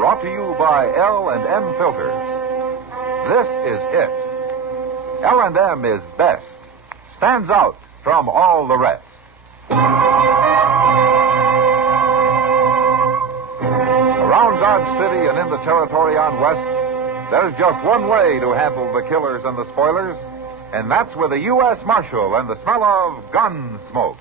brought to you by L&M Filters. This is it. L&M is best. Stands out from all the rest. Around Dodge City and in the territory on West, there's just one way to handle the killers and the spoilers, and that's with a U.S. Marshal and the smell of Gunsmoke.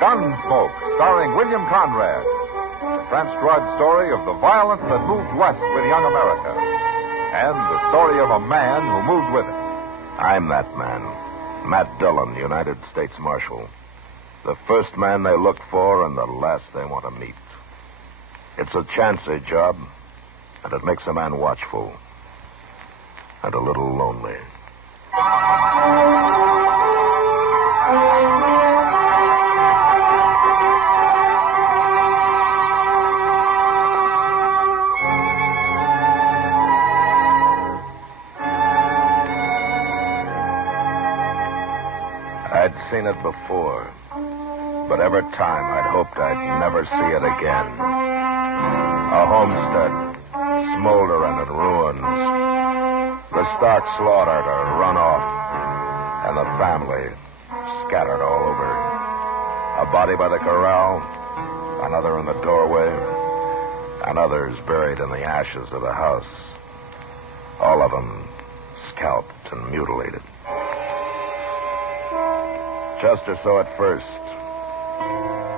Gunsmoke, starring William Conrad. The French drug story of the violence that moved west with young America. And the story of a man who moved with it. I'm that man. Matt Dillon, United States Marshal. The first man they look for and the last they want to meet. It's a chancy job, and it makes a man watchful. And a little lonely. I'd seen it before, but every time I'd hoped I'd never see it again. A homestead, smoldering in ruins, the stock slaughtered or run off, and the family scattered all over. A body by the corral, another in the doorway, and others buried in the ashes of the house. All of them scalped and mutilated. Chester saw it first.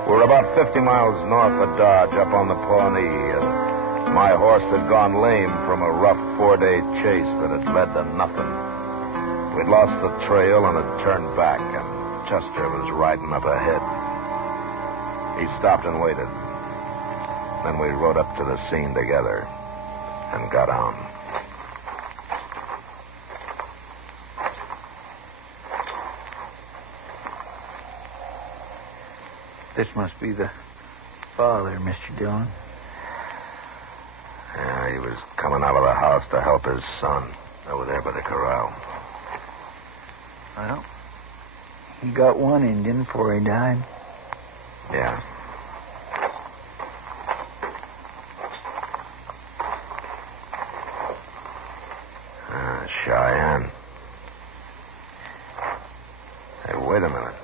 We're about 50 miles north of Dodge, up on the Pawnee, and my horse had gone lame from a rough 4-day chase that had led to nothing. We'd lost the trail and had turned back, and Chester was riding up ahead. He stopped and waited. Then we rode up to the scene together and got on. This must be the father, Mr. Dillon. Yeah, he was coming out of the house to help his son over there by the corral. Well, he got one Indian before he died. Yeah. Cheyenne. Hey, wait a minute.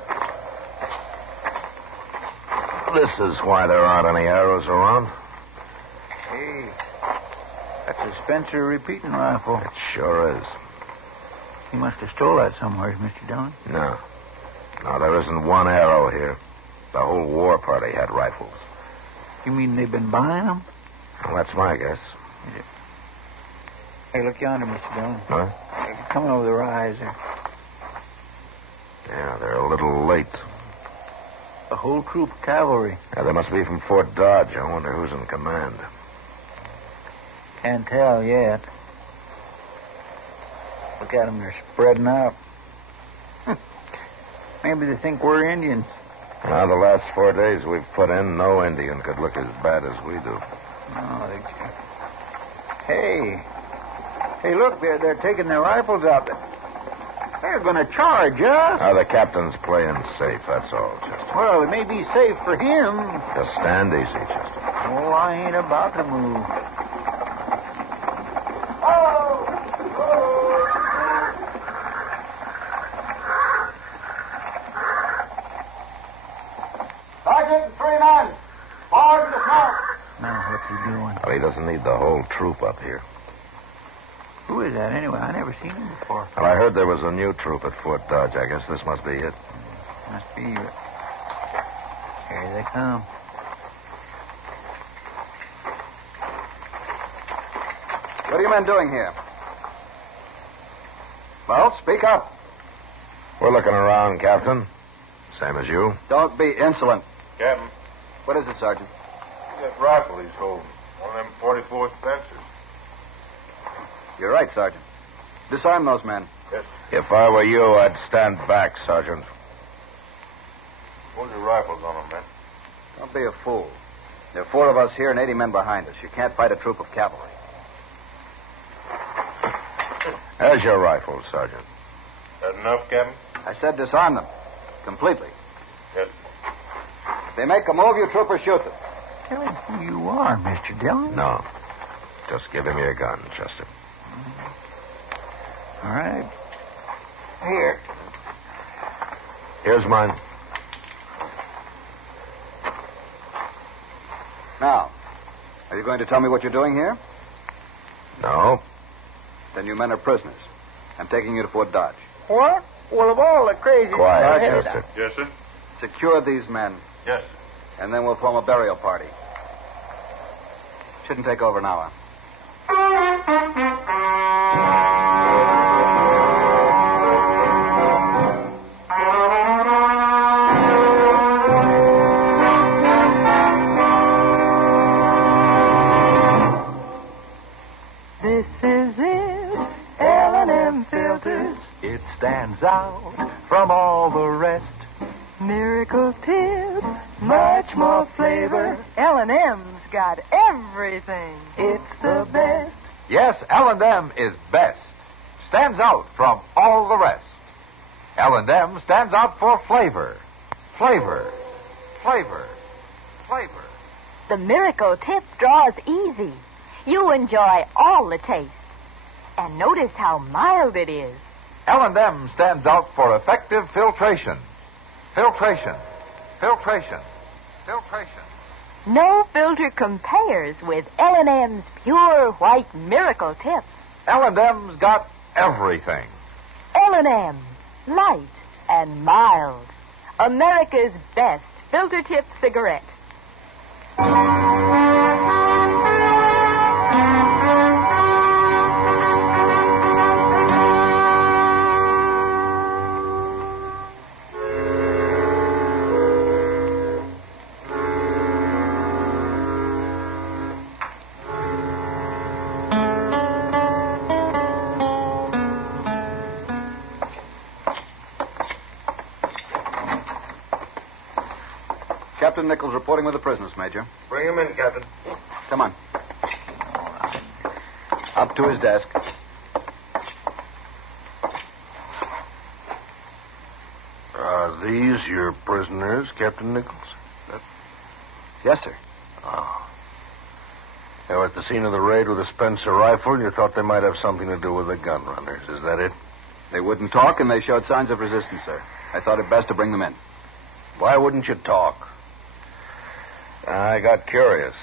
This is why there aren't any arrows around. Hey, that's a Spencer repeating rifle. It sure is. He must have stole that somewhere, Mr. Dillon. No, there isn't one arrow here. The whole war party had rifles. You mean they've been buying them? Well, that's my guess. Hey, look yonder, Mr. Dillon. Huh? They're coming over the rise there. Yeah, they're a little late. A whole troop of cavalry. Yeah, they must be from Fort Dodge. I wonder who's in command. Can't tell yet. Look at them, they're spreading out. Maybe they think we're Indians. Well, the last 4 days we've put in, no Indian could look as bad as we do. No, they can't. Hey, look, they're taking their rifles out. They're going to charge us. The captain's playing safe, that's all, Chester. Well, it may be safe for him. Just stand easy, Chester. Oh, I ain't about to move. Sergeant and 3 men. Forward to the front. Now, what's he doing? Well, he doesn't need the whole troop up here. Who is that, anyway? I never seen him before. Well, I heard there was a new troop at Fort Dodge. I guess this must be it. Must be. Here they come. What are you men doing here? Well, speak up. We're looking around, Captain. Same as you. Don't be insolent. Captain, What is it, Sergeant? that rifle he's holding. One of them 44 Spencers. You're right, Sergeant. Disarm those men. Yes. If I were you, I'd stand back, Sergeant. Hold your rifles on them, men. Don't be a fool. There are 4 of us here and 80 men behind us. You can't fight a troop of cavalry. There's your rifle, Sergeant. That enough, Captain? I said disarm them. Completely. Yes. If they make a move, you troopers shoot them. Tell him who you are, Mr. Dillon. No. Just give him your gun, Chester. All right. Here. Here's mine. Now, are you going to tell me what you're doing here? No. Then you men are prisoners. I'm taking you to Fort Dodge. What? Well, of all the crazy... Quiet, Chester. Yes, sir. Secure these men, Yes, sir. and then we'll form a burial party. Shouldn't take over an hour. This is it, L&M Filters. It stands out from all the rest. Miracle Tip, much more flavor. L&M's got everything. It's the best. Yes, L&M is best. Stands out from all the rest. L&M stands out for flavor. Flavor. Flavor. Flavor. The Miracle Tip draws easy. You enjoy all the taste. And notice how mild it is. L&M stands out for effective filtration. Filtration. Filtration. Filtration. No filter compares with L&M's pure white Miracle Tip. L&M's got everything. L&M, light and mild. America's best filter tip cigarette. Captain Nichols reporting with the prisoners, Major. Bring him in, Captain. Come on. Up to his desk. Are these your prisoners, Captain Nichols? Yes, sir. Oh. They were at the scene of the raid with a Spencer rifle, and you thought they might have something to do with the gun runners. Is that it? They wouldn't talk, and they showed signs of resistance, sir. I thought it best to bring them in. Why wouldn't you talk? I got curious.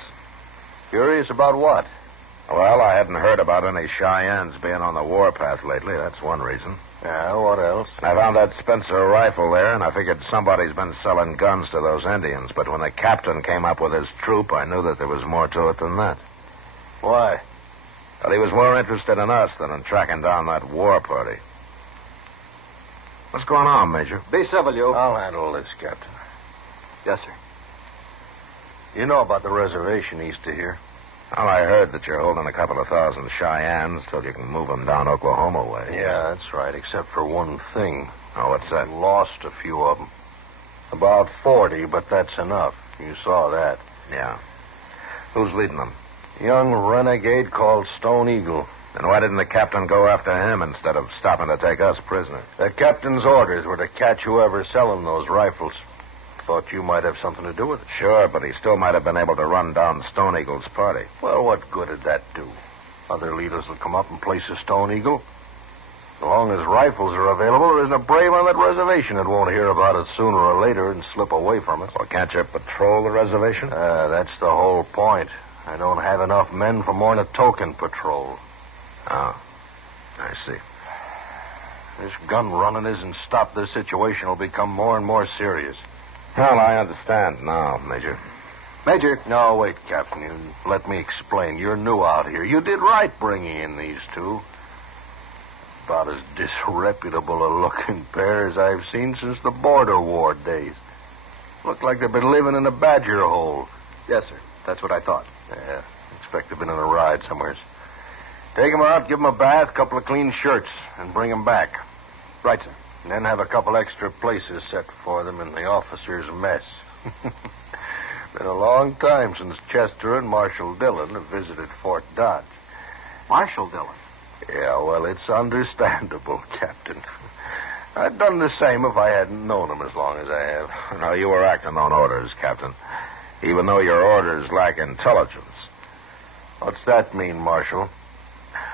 Curious about what? Well, I hadn't heard about any Cheyennes being on the warpath lately. That's one reason. Yeah, what else? I found that Spencer rifle there, and I figured somebody's been selling guns to those Indians. But when the captain came up with his troop, I knew that there was more to it than that. Why? Well, he was more interested in us than in tracking down that war party. What's going on, Major? Be civil, you. I'll handle this, Captain. Yes, sir. You know about the reservation east of here? Well, I heard that you're holding a couple of thousand Cheyennes till you can move them down Oklahoma way. Yeah, that's right, except for one thing. Oh, what's that? We lost a few of them. About 40, but that's enough. You saw that. Yeah. Who's leading them? Young renegade called Stone Eagle. Then why didn't the captain go after him instead of stopping to take us prisoners? The captain's orders were to catch whoever's selling those rifles. Thought you might have something to do with it. Sure, but he still might have been able to run down Stone Eagle's party. Well, what good did that do? Other leaders will come up and place a Stone Eagle. So long as rifles are available, there isn't a brave on that reservation that won't hear about it sooner or later and slip away from it. Well, can't you patrol the reservation? That's the whole point. I don't have enough men for more than a token patrol. Oh, I see. This gun running isn't stopped, this situation will become more and more serious. Well, I understand now, Major. Major. No, wait, Captain. You let me explain. You're new out here. You did right bringing in these two. About as disreputable a looking pair as I've seen since the border war days. Look like they've been living in a badger hole. Yes, sir. That's what I thought. Yeah, expect they've been on a ride somewheres. Take them out, give them a bath, a couple of clean shirts, and bring them back. Right, sir. And then have a couple extra places set for them in the officers' mess. Been a long time since Chester and Marshal Dillon have visited Fort Dodge. Marshal Dillon? Yeah, well, it's understandable, Captain. I'd done the same if I hadn't known him as long as I have. No, you were acting on orders, Captain. Even though your orders lack intelligence. What's that mean, Marshal?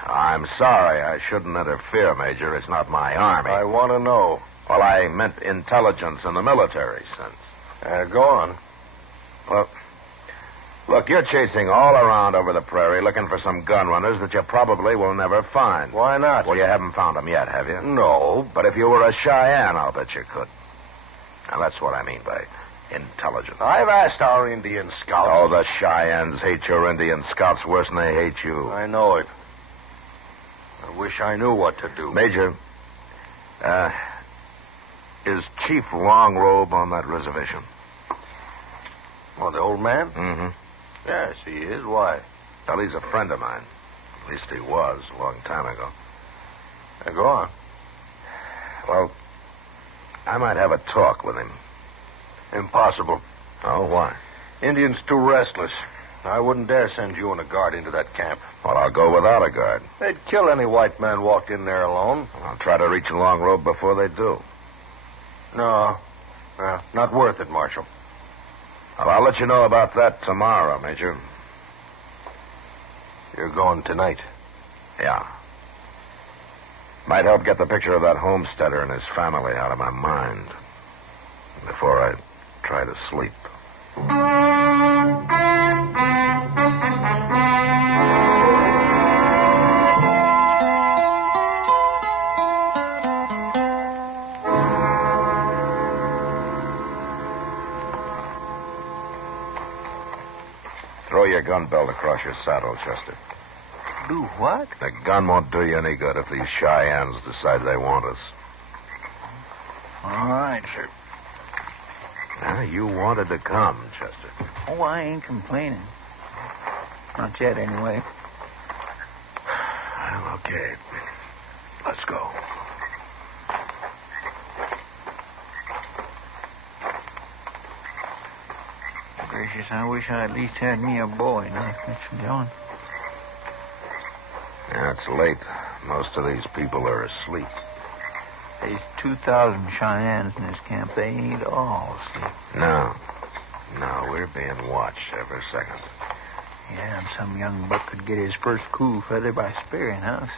I'm sorry. I shouldn't interfere, Major. It's not my army. I want to know. Well, I meant intelligence in the military sense. Go on. Well, look, you're chasing all around over the prairie looking for some gun runners that you probably will never find. Why not? Well, you haven't found them yet, have you? No. But if you were a Cheyenne, I'll bet you could. Now, that's what I mean by intelligence. I've asked our Indian scouts. Oh, the Cheyennes hate your Indian scouts worse than they hate you. I know it. I wish I knew what to do. Major, is Chief Longrobe on that reservation? Oh, the old man? Mm-hmm. Yes, he is. Why? Well, he's a friend of mine. At least he was a long time ago. Go on. Well, I might have a talk with him. Impossible. Oh, why? Indians too restless. I wouldn't dare send you and a guard into that camp. Well, I'll go without a guard. They'd kill any white man walked in there alone. I'll try to reach Longrobe before they do. No. Not worth it, Marshal. Well, I'll let you know about that tomorrow, Major. You're going tonight? Yeah. Might help get the picture of that homesteader and his family out of my mind before I try to sleep. Throw your gun belt across your saddle, Chester. Do what? The gun won't do you any good if these Cheyennes decide they want us. All right, sir. Now, you wanted to come, Chester. Oh, I ain't complaining. Not yet, anyway. Well, okay. Let's go. Gracious, I wish I at least had me a boy now, Mr. Dillon. Yeah, it's late. Most of these people are asleep. There's 2,000 Cheyennes in this camp. They ain't all asleep. No, we're being watched every second. Yeah, and some young buck could get his first cool feather by sparing us.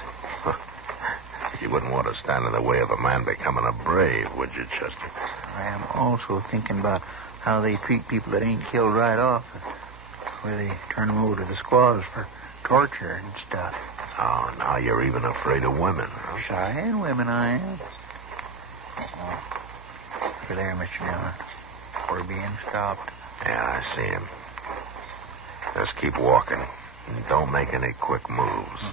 You wouldn't want to stand in the way of a man becoming a brave, would you, Chester? I am also thinking about how they treat people that ain't killed right off, where they turn them over to the squaws for torture and stuff. Oh, now you're even afraid of women, huh? Cheyenne women, I am. Over there, Mr. Dillon. We're being stopped. Yeah, I see him. Just keep walking. And don't make any quick moves.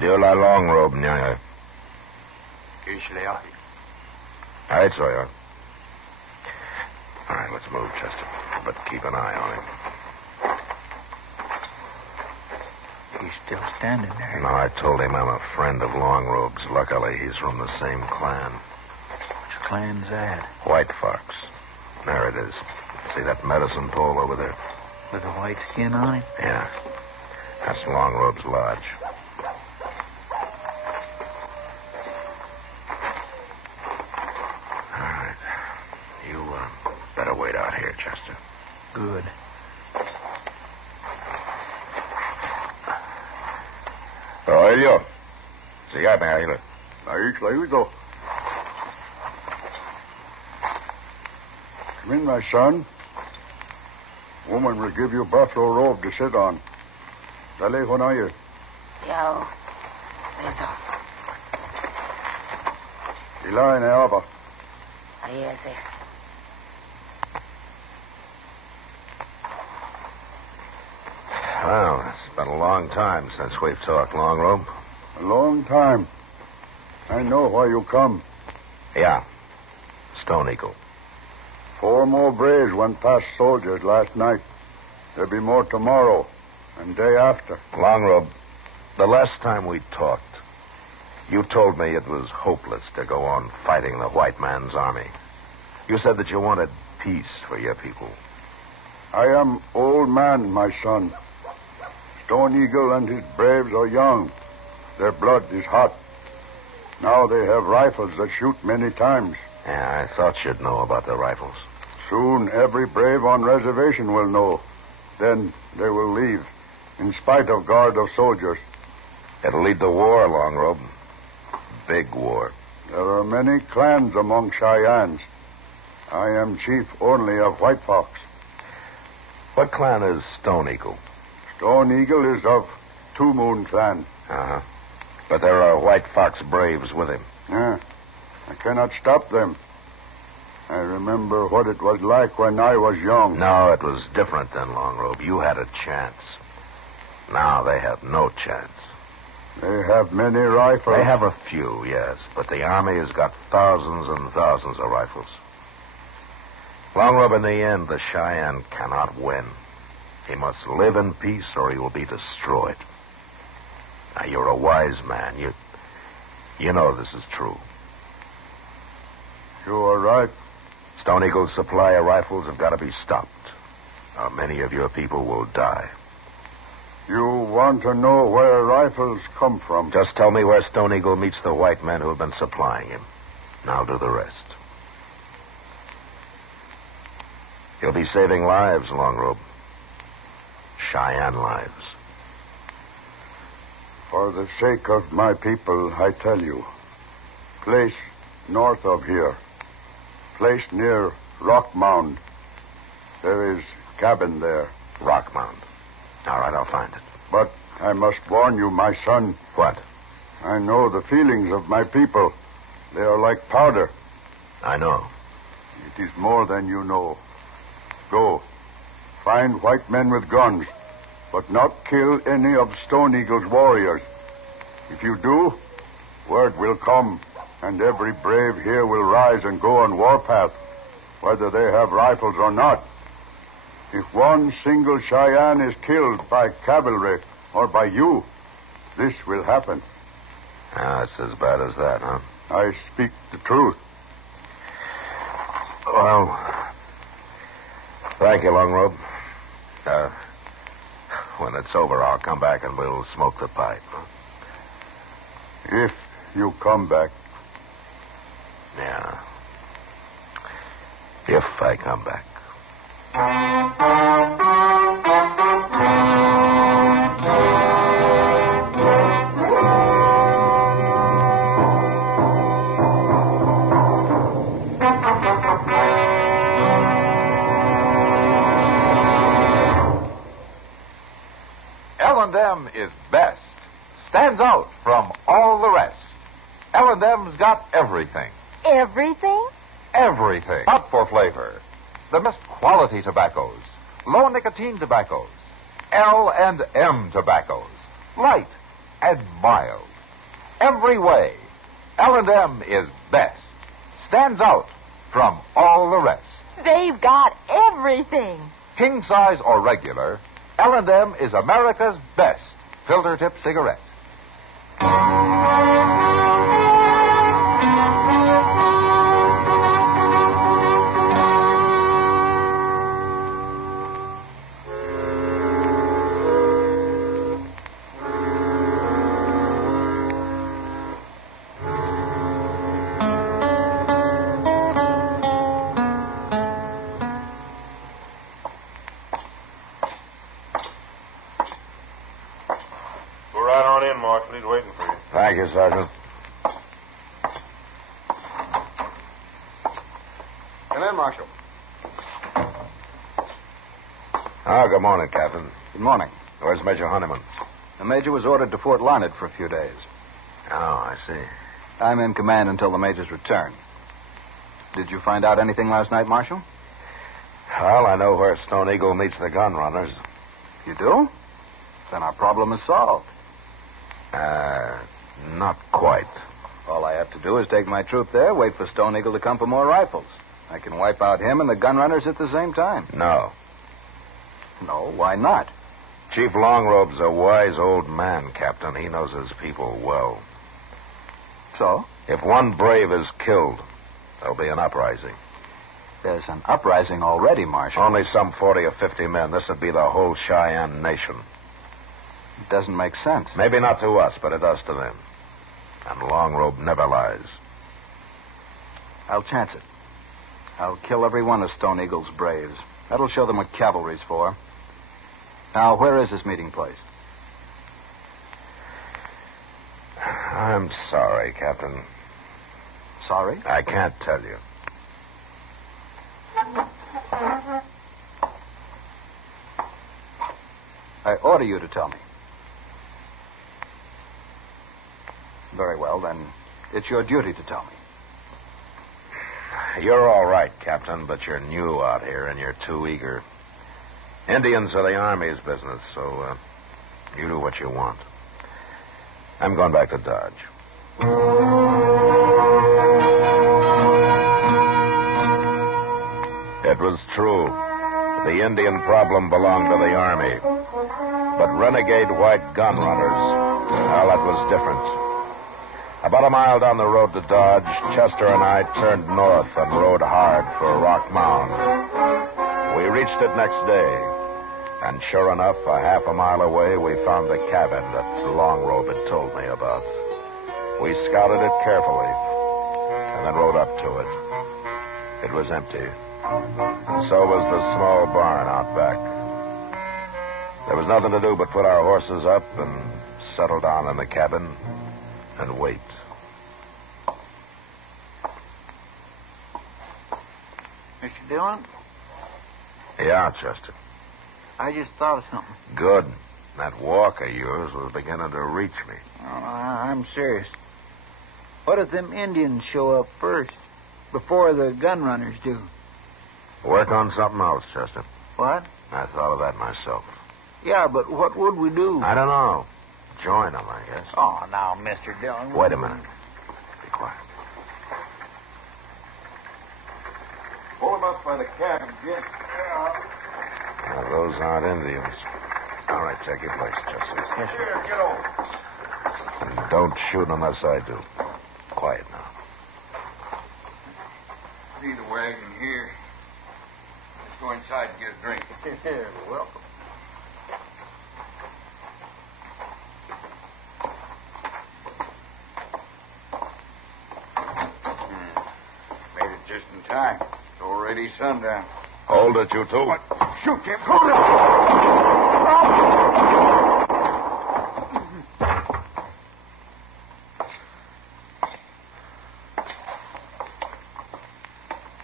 Dieu la Longrobe, Nyaya. Right, Sawyer. All right, let's move, Chester. But keep an eye on him. He's still standing there. No, I told him I'm a friend of Longrobe's. Luckily, he's from the same clan. Which clan's that? White Fox. There it is. See that medicine pole over there? With a white skin on it? Yeah. That's Longrobe's lodge. All right. You better wait out here, Chester. Good. Elio. Sígame, ahí. Ahí la ayudo. Come in, my son. Woman will give you a buffalo robe to sit on. Dale, Juanaya. Yo. Eso. Ila en Ava. Ahí ese. Well, it's been a long time since we've talked, Longrobe. A long time. I know why you come. Yeah. Stone Eagle. 4 more braves went past soldiers last night. There'll be more tomorrow and day after. Longrobe, The last time we talked, you told me it was hopeless to go on fighting the white man's army. You said that you wanted peace for your people. I am old man, my son. Stone Eagle and his braves are young. Their blood is hot. Now they have rifles that shoot many times. Yeah, I thought you'd know about the rifles. Soon every brave on reservation will know. Then they will leave, in spite of guard of soldiers. It'll lead to war, Long Robe. Big war. There are many clans among Cheyennes. I am chief only of White Fox. What clan is Stone Eagle? Stone Eagle is of Two Moon clan. Uh-huh. But there are White Fox braves with him. Yeah. I cannot stop them. I remember what it was like when I was young. No, it was different then, Long Robe. You had a chance. Now they have no chance. They have many rifles. They have a few, yes, but the army has got thousands and thousands of rifles. Long Robe, in the end, the Cheyenne cannot win. He must live in peace or he will be destroyed. Now, you're a wise man. You know this is true. You are right. Stone Eagle's supply of rifles have got to be stopped, or many of your people will die. You want to know where rifles come from? Just tell me where Stone Eagle meets the white men who have been supplying him. And I'll do the rest. You'll be saving lives, Long Robe. Cheyenne lives. For the sake of my people, I tell you. Place north of here. Place near Rock Mound. There is cabin there. Rock Mound. All right, I'll find it. But I must warn you, my son. What? I know the feelings of my people. They are like powder. I know. It is more than you know. Go. Find white men with guns, but not kill any of Stone Eagle's warriors. If you do, word will come, and every brave here will rise and go on warpath, whether they have rifles or not. If one single Cheyenne is killed by cavalry or by you, this will happen. Ah, it's as bad as that, huh? I speak the truth. Well, thank you, Long Robe. When it's over, I'll come back and we'll smoke the pipe. Huh? If you come back. Yeah. If I come back. L&M is best. Stands out from all the rest. L&M's got everything. Everything? Everything. Not for flavor. The best quality tobaccos. Low nicotine tobaccos. L&M tobaccos. Light and mild. Every way. L&M is best. Stands out from all the rest. They've got everything. King size or regular, L&M is America's best filter tip cigarette. Thank you, Sergeant. Come in, Marshal. Oh, good morning, Captain. Good morning. Where's Major Honeyman? The Major was ordered to Fort Larned for a few days. Oh, I see. I'm in command until the Major's return. Did you find out anything last night, Marshal? Well, I know where Stone Eagle meets the gun runners. You do? Then our problem is solved. Not quite. All I have to do is take my troop there, wait for Stone Eagle to come for more rifles. I can wipe out him and the gun runners at the same time. No. No, why not? Chief Longrobe's a wise old man, Captain. He knows his people well. So? If one brave is killed, there'll be an uprising. There's an uprising already, Marshal. Only some 40 or 50 men. This would be the whole Cheyenne nation. It doesn't make sense. Maybe not to us, but it does to them. And Longrobe never lies. I'll chance it. I'll kill every one of Stone Eagle's braves. That'll show them what cavalry's for. Now, where is this meeting place? I'm sorry, Captain. Sorry? I can't tell you. I order you to tell me. Very well, then. It's your duty to tell me. You're all right, Captain, but you're new out here and you're too eager. Indians are the Army's business, so you do what you want. I'm going back to Dodge. It was true. The Indian problem belonged to the Army. But renegade white gun runners, well, that was different. About a mile down the road to Dodge, Chester and I turned north and rode hard for Rock Mound. We reached it next day, and sure enough, a mile away, we found the cabin that Longrobe had told me about. We scouted it carefully, and then rode up to it. It was empty, and so was the small barn out back. There was nothing to do but put our horses up and settle down in the cabin and wait. Mr. Dillon? Yeah, Chester. I just thought of something. Good. That walk of yours was beginning to reach me. Oh, I'm serious. What if them Indians show up first, before the gun runners do? Work on something else, Chester. What? I thought of that myself. Yeah, but what would we do? I don't know. Join them, I guess. Oh, now, Mr. Dillon. Wait a minute. Be quiet. Pull him up by the cabin, Jim. Now, those aren't Indians. All right, take your place, Chester. Yes, sir. Here, get over. And don't shoot unless I do. Quiet now. Leave the wagon here. Let's go inside and get a drink. You're welcome. Made it just in time. It's already sundown. Hold it, you two. What? Shoot, Jim. Hold it!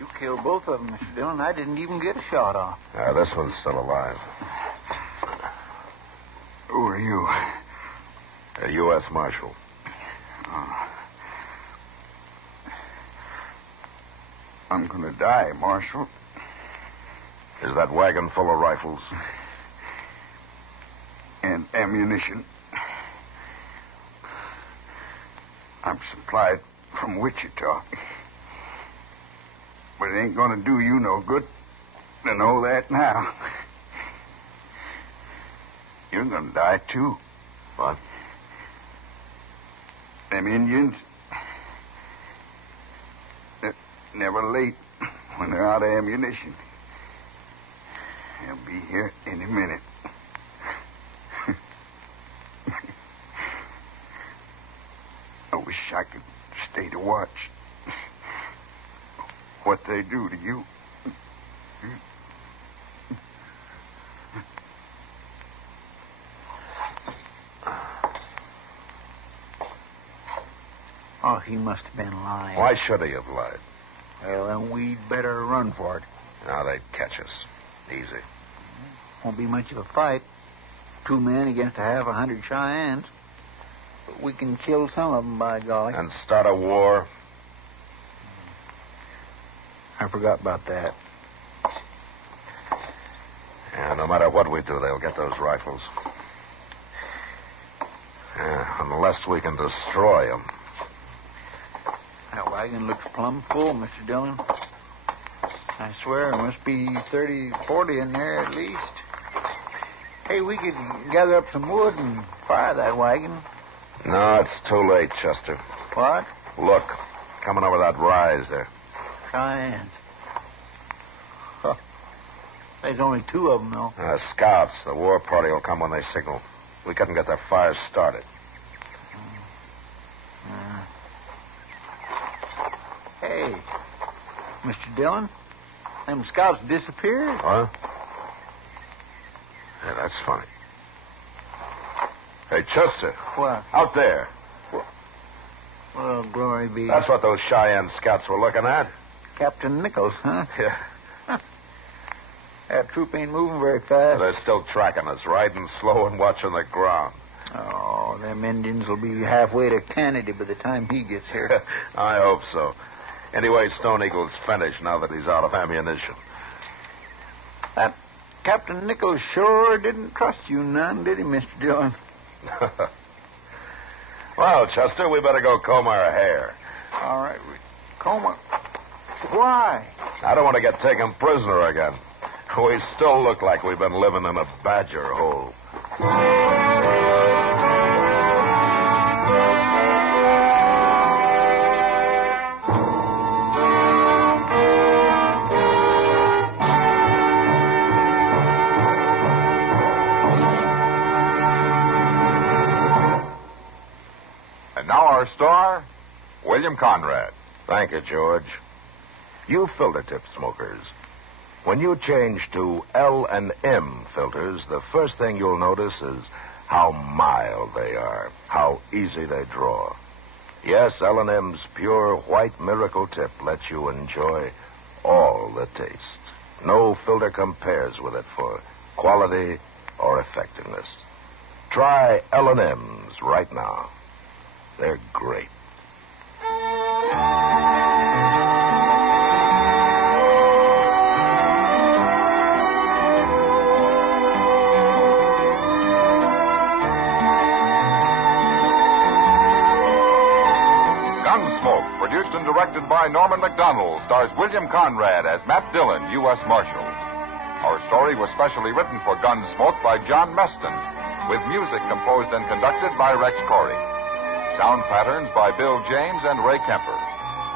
You killed both of them, Mr. Dillon. I didn't even get a shot off. This one's still alive. Who are you? A U.S. Marshal. Oh. I'm going to die, Marshal. Is that wagon full of rifles? And ammunition. I'm supplied from Wichita. But it ain't going to do you no good to know that now. You're going to die, too. What? Them Indians, they're never late when they're out of ammunition. They'll be here any minute. I wish I could stay to watch what they do to you. Oh, he must have been lying. Why should he have lied? Well, then we'd better run for it. Now they'd catch us. Easy. Won't be much of a fight. 2 men against 100 Cheyennes. But we can kill some of them, by golly. And start a war? I forgot about that. Yeah, no matter what we do, they'll get those rifles. Yeah, unless we can destroy them. That wagon looks plumb full, Mr. Dillon. I swear there must be 30, 40 in there at least. Hey, we could gather up some wood and fire that wagon. No, it's too late, Chester. What? Look, coming over that rise there. Cheyenne. Huh. There's only 2 of them, though. Scouts. The war party will come when they signal. We couldn't get their fire started. Hey, Mr. Dillon, them scouts disappeared. What? Yeah, that's funny. Hey, Chester. What? Out there. Well, glory be. That's what those Cheyenne scouts were looking at. Captain Nichols, huh? Yeah. That troop ain't moving very fast. They're still tracking us, riding slow and watching the ground. Oh, them Indians will be halfway to Canada by the time he gets here. I hope so. Anyway, Stone Eagle's finished now that he's out of ammunition. That Captain Nichols sure didn't trust you none, did he, Mr. Dillon? Well, Chester, we better go comb our hair. All right, comb our... Why? I don't want to get taken prisoner again. We still look like we've been living in a badger hole. And now our star, William Conrad. Thank you, George. You filter tip smokers. When you change to L&M filters, the first thing you'll notice is how mild they are, how easy they draw. Yes, L&M's pure white miracle tip lets you enjoy all the taste. No filter compares with it for quality or effectiveness. Try L&M's right now. They're great. Gunsmoke, produced and directed by Norman MacDonnell, stars William Conrad as Matt Dillon, U.S. Marshal. Our story was specially written for Gunsmoke by John Meston, with music composed and conducted by Rex Corey. Sound patterns by Bill James and Ray Kemper.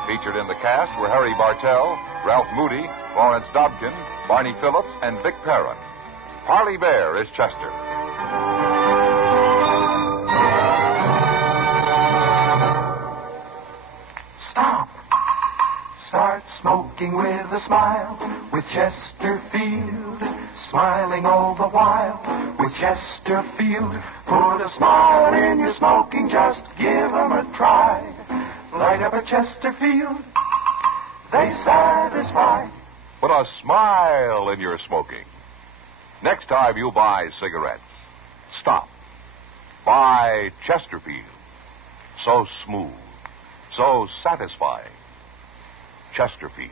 Featured in the cast were Harry Bartell, Ralph Moody, Lawrence Dobkin, Barney Phillips, and Vic Perrin. Parley Baer is Chester. Stop. Start smoking with a smile with Chesterfield. Smiling all the while with Chesterfield. Put a smile in your smoking, just give 'em a try. Light up a Chesterfield, they satisfy. Put a smile in your smoking. Next time you buy cigarettes, stop. Buy Chesterfield. So smooth, so satisfying. Chesterfield.